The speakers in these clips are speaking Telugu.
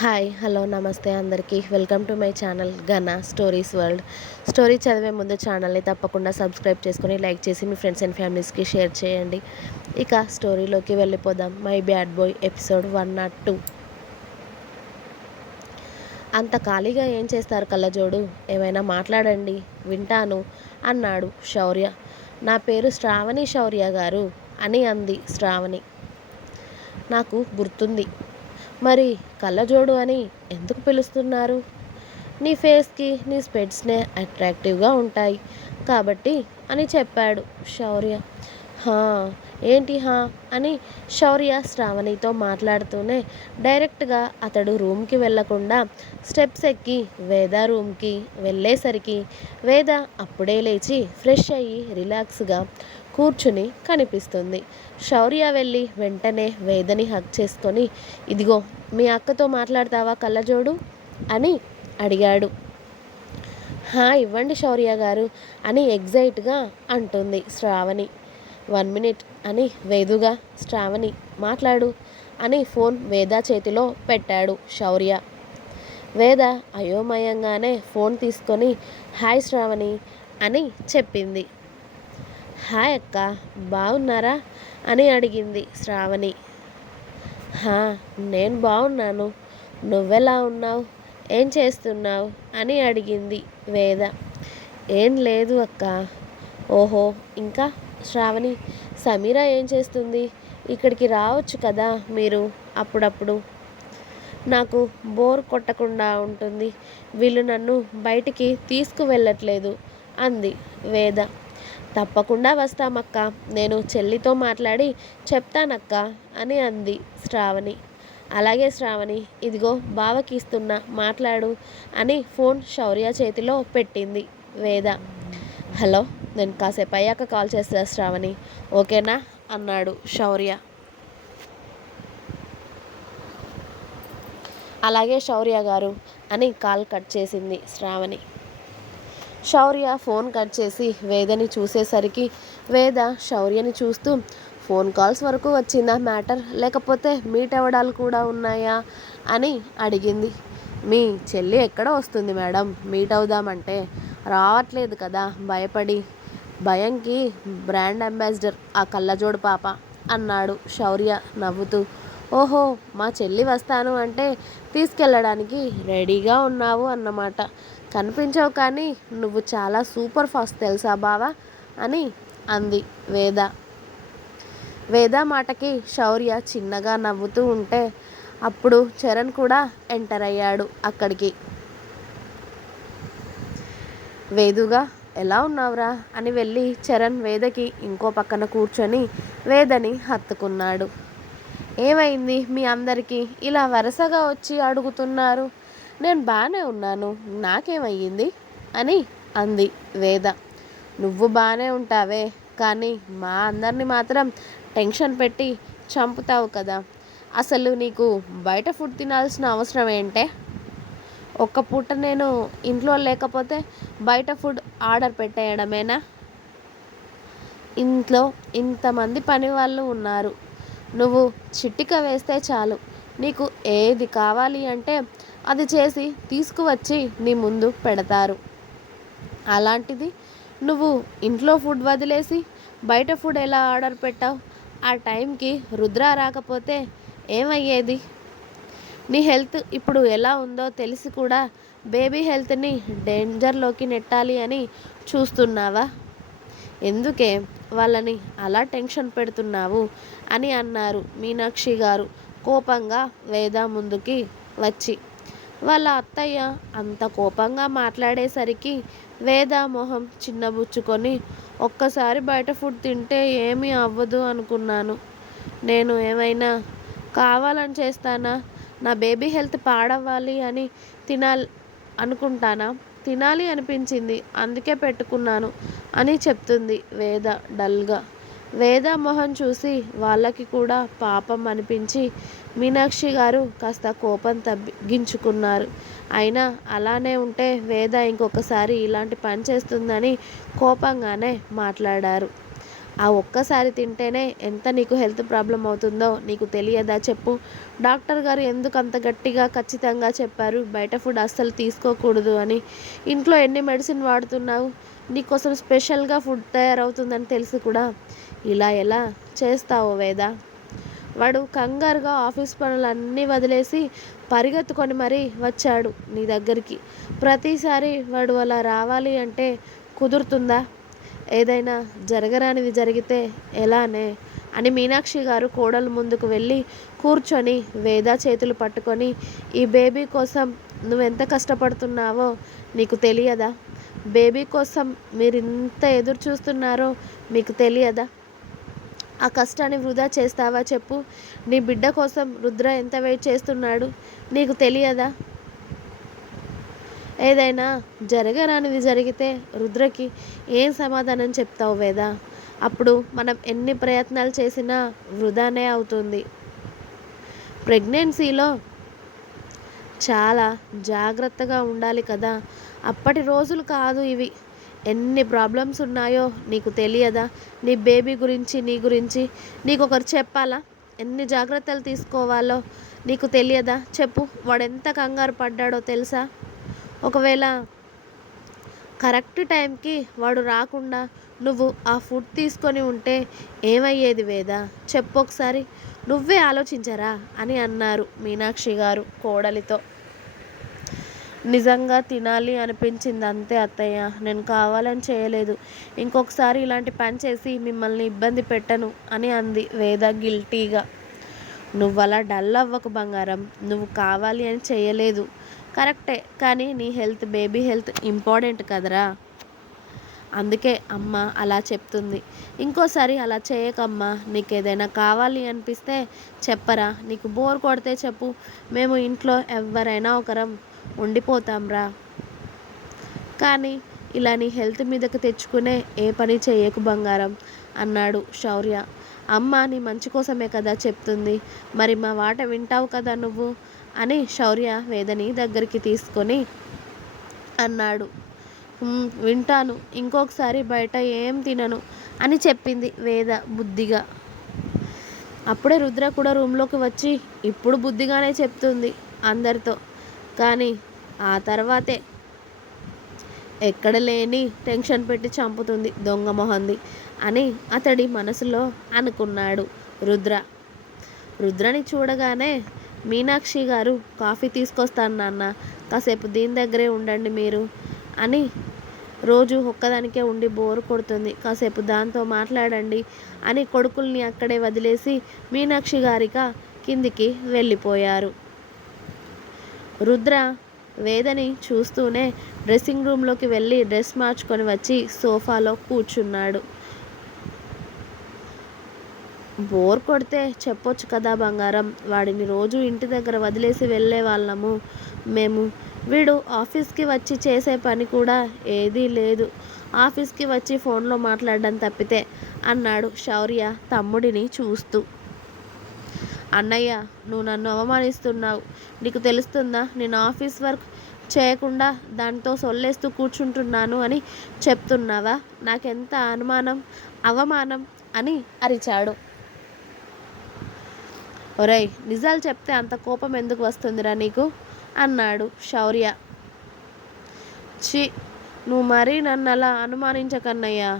హాయ్ హలో నమస్తే అందరికీ వెల్కమ్ టు మై ఛానల్ గనా స్టోరీస్ వరల్డ్. స్టోరీ చదివే ముందు ఛానల్ని తప్పకుండా సబ్స్క్రైబ్ చేసుకొని లైక్ చేసి మీ ఫ్రెండ్స్ అండ్ ఫ్యామిలీస్కి షేర్ చేయండి. ఇక స్టోరీలోకి వెళ్ళిపోదాం. My bad boy episode 102. అంత ఖాళీగా ఏం చేస్తారు కళ్ళజోడు, ఏమైనా మాట్లాడండి వింటాను అన్నాడు శౌర్య. నా పేరు శ్రావణి శౌర్య గారు అని అంది శ్రావణి. నాకు గుర్తుంది. మరి కళ్ళజోడు అని ఎందుకు పిలుస్తున్నారు? నీ ఫేస్కి నీ స్పెట్స్నే అట్రాక్టివ్గా ఉంటాయి కాబట్టి అని చెప్పాడు శౌర్య. హా ఏంటి హా అని శౌర్య శ్రావణితో మాట్లాడుతూనే డైరెక్ట్గా అతడు రూమ్కి వెళ్లకుండా స్టెప్స్ ఎక్కి వేద రూమ్కి వెళ్ళేసరికి వేద అప్పుడే లేచి ఫ్రెష్ అయ్యి రిలాక్స్గా కూర్చుని కనిపిస్తుంది. శౌర్య వెళ్ళి వెంటనే వేదని హగ్ చేసుకొని, ఇదిగో మీ అక్కతో మాట్లాడతావా కళ్ళజోడు అని అడిగాడు. హా ఇవ్వండి శౌర్య గారు అని ఎగ్జైట్గా అంటుంది శ్రావణి. 1 మినిట్ అని వేదుగా శ్రావణి మాట్లాడు అని ఫోన్ వేద చేతిలో పెట్టాడు శౌర్య. వేద అయోమయంగానే ఫోన్ తీసుకొని హాయ్ శ్రావణి అని చెప్పింది. హాయ్ అక్క, బాగున్నారా అని అడిగింది శ్రావణి. హా నేను బాగున్నాను, నువ్వెలా ఉన్నావు, ఏం చేస్తున్నావు అని అడిగింది వేద. ఏం లేదు అక్క. ఓహో, ఇంకా శ్రావణి, సమీర ఏం చేస్తుంది? ఇక్కడికి రావచ్చు కదా మీరు అప్పుడప్పుడు, నాకు బోర్ కొట్టకుండా ఉంటుంది. వీళ్ళు నన్ను బయటికి తీసుకువెళ్ళట్లేదు అంది వేద. తప్పకుండా వస్తామక్క, నేను చెల్లితో మాట్లాడి చెప్తానక్క అని అంది శ్రావణి. అలాగే శ్రావణి, ఇదిగో బావకి ఇస్తున్నా మాట్లాడు అని ఫోన్ శౌర్య చేతిలో పెట్టింది వేద. హలో, నేను కాసేపు అయ్యాక కాల్ చేస్తా శ్రావణి, ఓకేనా అన్నాడు శౌర్య. అలాగే శౌర్య గారు అని కాల్ కట్ చేసింది శ్రావణి. శౌర్య ఫోన్ కట్ చేసి వేదని చూసేసరికి వేద శౌర్యని చూస్తూ, ఫోన్ కాల్స్ వరకు వచ్చిందా మ్యాటర్, లేకపోతే మీట్ అవ్వడాలు కూడా ఉన్నాయా అని అడిగింది. మీ చెల్లి ఎక్కడ వస్తుంది మేడం, మీట్ అవుదామంటే రావట్లేదు కదా భయపడి, భయంకి బ్రాండ్ అంబాసిడర్ ఆ కళ్ళజోడు పాప అన్నాడు శౌర్య నవ్వుతూ. ఓహో, మా చెల్లి వస్తాను అంటే తీసుకెళ్ళడానికి రెడీగా ఉన్నావు అన్నమాట. కనిపించవు కానీ నువ్వు చాలా సూపర్ ఫాస్ట్ తెలుసా బావా అని అంది వేద. వేద మాటకి శౌర్య చిన్నగా నవ్వుతూ ఉంటే అప్పుడు చరణ్ కూడా ఎంటర్ అయ్యాడు అక్కడికి. వేదుగా ఎలా ఉన్నావురా అని వెళ్ళి చరణ్ వేదకి ఇంకో పక్కన కూర్చొని వేదని హత్తుకున్నాడు. ఏమైంది మీ అందరికీ ఇలా వరుసగా వచ్చి అడుగుతున్నారు? నేను బాగానే ఉన్నాను, నాకేమయ్యింది అని అంది వేద. నువ్వు బాగానే ఉంటావే, కానీ మా అందరిని మాత్రం టెన్షన్ పెట్టి చంపుతావు కదా. అసలు నీకు బయట ఫుడ్ తినాల్సిన అవసరం ఏంటే? ఒక్క పూట నేను ఇంట్లో లేకపోతే బయట ఫుడ్ ఆర్డర్ పెట్టేయడమేనా? ఇంట్లో ఇంతమంది పని వాళ్ళు ఉన్నారు, నువ్వు చిటిక వేస్తే చాలు నీకు ఏది కావాలి అంటే అది చేసి తీసుకువచ్చి నీ ముందు పెడతారు. అలాంటిది నువ్వు ఇంట్లో ఫుడ్ వదిలేసి బయట ఫుడ్ ఎలా ఆర్డర్ పెట్టావు? ఆ టైంకి రుద్ర రాకపోతే ఏమయ్యేది? నీ హెల్త్ ఇప్పుడు ఎలా ఉందో తెలిసి కూడా బేబీ హెల్త్ని డేంజర్లోకి నెట్టాలి అని చూస్తున్నావా? ఎందుకే వాళ్ళని అలా టెన్షన్ పెడుతున్నావు అని అన్నారు మీనాక్షి గారు కోపంగా వేద ముందుకి వచ్చి. వాళ్ళ అత్తయ్య అంత కోపంగా మాట్లాడేసరికి వేద మొహం చిన్నబుచ్చుకొని, ఒక్కసారి బయట ఫుడ్ తింటే ఏమీ అవ్వదు అనుకున్నాను. నేను ఏమైనా కావాలని చేస్తానా? నా బేబీ హెల్త్ పాడవ్వాలి అని అనుకుంటానా? తినాలి అనిపించింది, అందుకే పెట్టుకున్నాను అని చెప్తుంది వేద డల్గా. వేద మొహం చూసి వాళ్ళకి కూడా పాపం అనిపించి మీనాక్షి గారు కాస్త కోపం తగ్గించుకున్నారు. అయినా అలానే ఉంటే వేద ఇంకొకసారి ఇలాంటి పని చేస్తుందని కోపంగానే మాట్లాడారు. ఆ ఒక్కసారి తింటేనే ఎంత నీకు హెల్త్ ప్రాబ్లం అవుతుందో నీకు తెలియదా చెప్పు? డాక్టర్ గారు ఎందుకు అంత గట్టిగా ఖచ్చితంగా చెప్పారు బయట ఫుడ్ అస్సలు తీసుకోకూడదు అని? ఇంట్లో ఎన్ని మెడిసిన్ వాడుతున్నావు? నీకోసం స్పెషల్గా ఫుడ్ తయారవుతుందని తెలిసి కూడా ఇలా ఎలా చేస్తావు వేద? వాడు కంగారుగా ఆఫీస్ పనులన్నీ వదిలేసి పరిగెత్తుకొని మరీ వచ్చాడు నీ దగ్గరికి. ప్రతిసారి వాడు అలా రావాలి అంటే కుదురుతుందా? ఏదైనా జరగరానిది జరిగితే ఎలానే అని మీనాక్షి గారు కోడలు ముందుకు వెళ్ళి కూర్చొని వేద చేతులు పట్టుకొని, ఈ బేబీ కోసం నువ్వెంత కష్టపడుతున్నావో నీకు తెలియదా? బేబీ కోసం మీరు ఇంత ఎదురు చూస్తున్నారో మీకు తెలియదా? ఆ కష్టాన్ని వృధా చేస్తావా చెప్పు? నీ బిడ్డ కోసం రుద్ర ఎంత వెయిట్ చేస్తున్నాడు నీకు తెలియదా? ఏదైనా జరగరానిది జరిగితే రుద్రకి ఏం సమాధానం చెప్తావు వేద? అప్పుడు మనం ఎన్ని ప్రయత్నాలు చేసినా వృధానే అవుతుంది. ప్రెగ్నెన్సీలో చాలా జాగ్రత్తగా ఉండాలి కదా. అప్పటి రోజులు కాదు ఇవి. ఎన్ని ప్రాబ్లమ్స్ ఉన్నాయో నీకు తెలియదా? నీ బేబీ గురించి నీ గురించి నీకు ఒకరు చెప్పాలా? ఎన్ని జాగ్రత్తలు తీసుకోవాలో నీకు తెలియదా? చెప్పు, వాడెంత కంగారు పడ్డాడో తెలుసా? ఒకవేళ కరెక్ట్ టైంకి వాడు రాకుండా నువ్వు ఆ ఫుడ్ తీసుకొని ఉంటే ఏమయ్యేది వేద? చెప్పు ఒకసారి, నువ్వే ఆలోచించరా అని అన్నారు మీనాక్షి గారు కోడలితో. నిజంగా తినాలి అనిపించింది అంతే అత్తయ్య, నేను కావాలని చేయలేదు. ఇంకొకసారి ఇలాంటి పని చేసి మిమ్మల్ని ఇబ్బంది పెట్టను అని అంది వేద గిల్టీగా. నువ్వలా డల్ అవ్వకు బంగారం, నువ్వు కావాలి అని చేయలేదు. కరెక్టే, కానీ నీ హెల్త్, బేబీ హెల్త్ ఇంపార్టెంట్ కదరా. అందుకే అమ్మ అలా చెప్తుంది. ఇంకోసారి అలా చేయకమ్మా. నీకు ఏదైనా కావాలి అనిపిస్తే చెప్పరా? నీకు బోర్ కొడితే చెప్పు, మేము ఇంట్లో ఎవరైనా ఒకరం ఉండిపోతాంరా. కానీ ఇలా నీ హెల్త్ మీదకు తెచ్చుకునే ఏ పని చేయకు బంగారం అన్నాడు శౌర్య. అమ్మ నీ మంచి కోసమే కదా చెప్తుంది, మరి మా మాట వింటావు కదా నువ్వు అని శౌర్య వేదని దగ్గరికి తీసుకొని అన్నాడు. వింటాను, ఇంకొకసారి బయట ఏం తినను అని చెప్పింది వేద బుద్ధిగా. అప్పుడే రుద్ర కూడా రూమ్లోకి వచ్చి ఇప్పుడు బుద్ధిగానే చెప్తుంది అందరితో. కానీ ఆ తర్వాతే ఎక్కడ లేని టెన్షన్ పెట్టి చంపుతుంది దొంగ మొహంది అని అతడి మనసులో అనుకున్నాడు రుద్ర. రుద్రని చూడగానే మీనాక్షి గారు కాఫీ తీసుకొస్తాను నాన్న, కాసేపు దీని దగ్గరే ఉండండి మీరు అని, రోజు ఒక్కదానికే ఉండి బోరు కొడుతుంది, కాసేపు దాంతో మాట్లాడండి అని కొడుకుల్ని అక్కడే వదిలేసి మీనాక్షి గారిక కిందికి వెళ్ళిపోయారు. రుద్ర వేదని చూస్తూనే డ్రెస్సింగ్ రూమ్లోకి వెళ్ళి డ్రెస్ మార్చుకొని వచ్చి సోఫాలో కూర్చున్నాడు. బోర్ కొడితే చెప్పొచ్చు కదా బంగారం, వాడిని రోజు ఇంటి దగ్గర వదిలేసి వెళ్ళే వాళ్ళము మేము. వీడు ఆఫీస్కి వచ్చి చేసే పని కూడా ఏదీ లేదు, ఆఫీస్కి వచ్చి ఫోన్లో మాట్లాడడం తప్పితే అన్నాడు శౌర్య తమ్ముడిని చూస్తూ. అన్నయ్య, నువ్వు నన్ను అవమానిస్తున్నావు. నీకు తెలుస్తుందా నేను ఆఫీస్ వర్క్ చేయకుండా దాంతో సొల్లేస్తూ కూర్చుంటున్నాను అని చెప్తున్నావా? నాకెంత అవమానం అని అరిచాడు. ఒరేయ్, నిజాలు చెప్తే అంత కోపం ఎందుకు వస్తుందిరా నీకు అన్నాడు శౌర్య. ఛీ, నువ్వు మరీ నన్ను అలా అనుమానించకన్నయ్యా.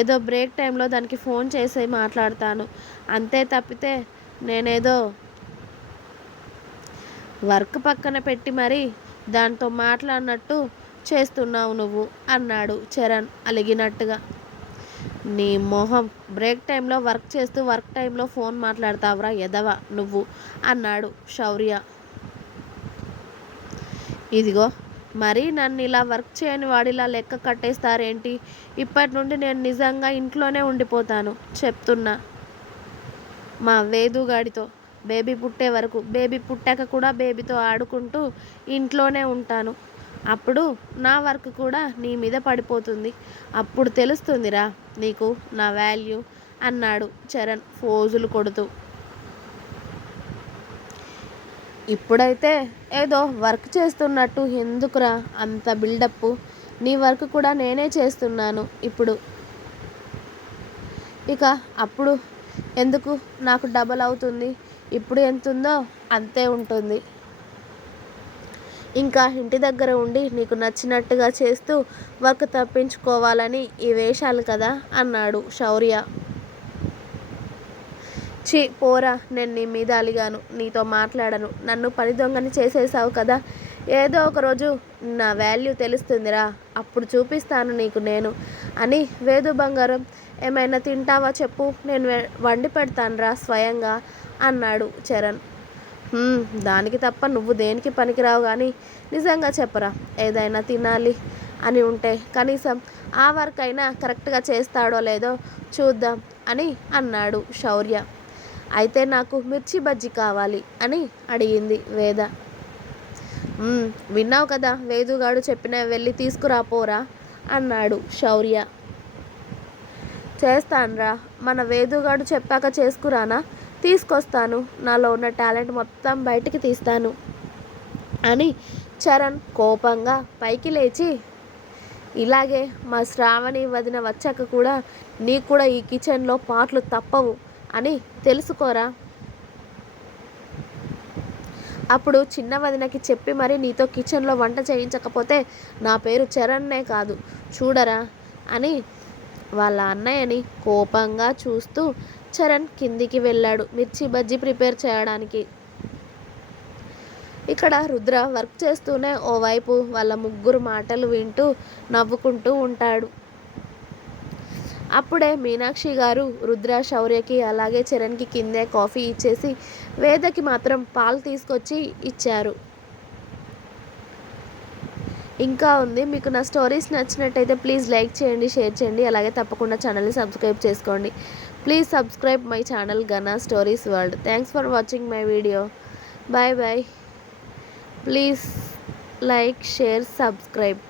ఏదో బ్రేక్ టైంలో దానికి ఫోన్ చేసి మాట్లాడతాను అంతే తప్పితే నేనేదో వర్క్ పక్కన పెట్టి మరీ దాంతో మాట్లాడినట్టు చేస్తున్నావు నువ్వు అన్నాడు చరణ్ అలిగినట్టుగా. నీ మొహం, బ్రేక్ టైంలో వర్క్ చేస్తూ వర్క్ టైంలో ఫోన్ మాట్లాడతావురా ఎదవ నువ్వు అన్నాడు శౌర్య. ఇదిగో, మరీ నన్ను ఇలా వర్క్ చేయని వాడిలా లెక్క కట్టేస్తారేంటి? ఇప్పటి నుండి నేను నిజంగా ఇంట్లోనే ఉండిపోతాను చెప్తున్నా, మా వేదుగాడితో. బేబీ పుట్టే వరకు, బేబీ పుట్టాక కూడా బేబీతో ఆడుకుంటూ ఇంట్లోనే ఉంటాను. అప్పుడు నా వర్క్ కూడా నీ మీద పడిపోతుంది, అప్పుడు తెలుస్తుందిరా నీకు నా వాల్యూ అన్నాడు చరణ్ ఫోజులు కొడుతూ. ఇప్పుడైతే ఏదో వర్క్ చేస్తున్నట్టు ఎందుకురా అంత బిల్డప్? నీ వర్క్ కూడా నేనే చేస్తున్నాను ఇప్పుడు. ఇక అప్పుడు ఎందుకు నాకు డబల్ అవుతుంది, ఇప్పుడు ఎంత ఉందో అంతే ఉంటుంది. ఇంకా ఇంటి దగ్గర ఉండి నీకు నచ్చినట్టుగా చేస్తూ వర్క్ తప్పించుకోవాలని ఈ వేషాలు కదా అన్నాడు శౌర్య. ఛీ పోరా, నేను నీ మీద అలిగాను, నీతో మాట్లాడను, నన్ను పని దొంగని చేసేసావు కదా, ఏదో ఒకరోజు నా వాల్యూ తెలుస్తుందిరా, అప్పుడు చూపిస్తాను నీకు నేను అని. వేదు బంగారం, ఏమైనా తింటావా చెప్పు, నేను వండి పెడతానురా స్వయంగా అన్నాడు చరణ్. దానికి తప్ప నువ్వు దేనికి పనికిరావు కానీ నిజంగా చెప్పరా, ఏదైనా తినాలి అని ఉంటే కనీసం ఆ వర్క్ అయినా కరెక్ట్గా చేస్తాడో లేదో చూద్దాం అని అన్నాడు శౌర్య. అయితే నాకు మిర్చి బజ్జీ కావాలి అని అడిగింది వేద. విన్నావు కదా, వేదుగాడు చెప్పిన వెళ్ళి తీసుకురాపోరా అన్నాడు శౌర్య. చేస్తానురా, మన వేదుగాడు చెప్పాక చేసుకురానా, తీసుకొస్తాను, నాలో ఉన్న టాలెంట్ మొత్తం బయటికి తీస్తాను అని చరణ్ కోపంగా పైకి లేచి, ఇలాగే మా శ్రావణి వదిన వచ్చాక కూడా నీకు కూడా ఈ కిచెన్లో పాటలు తప్పవు అని తెలుసుకోరా, అప్పుడు చిన్న వదినకి చెప్పి మరి నీతో కిచెన్లో వంట చేయించకపోతే నా పేరు చరణ్నే కాదు చూడరా అని వాళ్ళ అన్నయ్యని కోపంగా చూస్తూ చరణ్ కిందికి వెళ్ళాడు మిర్చి బజ్జీ ప్రిపేర్ చేయడానికి. ఇక్కడ రుద్ర వర్క్ చేస్తూనే ఓవైపు వాళ్ళ ముగ్గురు మాటలు వింటూ నవ్వుకుంటూ ఉంటాడు. అప్పుడే మీనాక్షి గారు రుద్ర, శౌర్యకి అలాగే చరణ్కి కిందే కాఫీ ఇచ్చేసి వేదకి మాత్రం పాలు తీసుకొచ్చి ఇచ్చారు. ఇంకా ఉంది. మీకు నా స్టోరీస్ నచ్చినట్టయితే ప్లీజ్ లైక్ చేయండి, షేర్ చేయండి, అలాగే తప్పకుండా ఛానల్ని సబ్స్క్రైబ్ చేసుకోండి. ప్లీజ్ సబ్స్క్రైబ్ మై ఛానల్ గనా stories world. Thanks for watching my video. Bye bye. Please like, share, subscribe.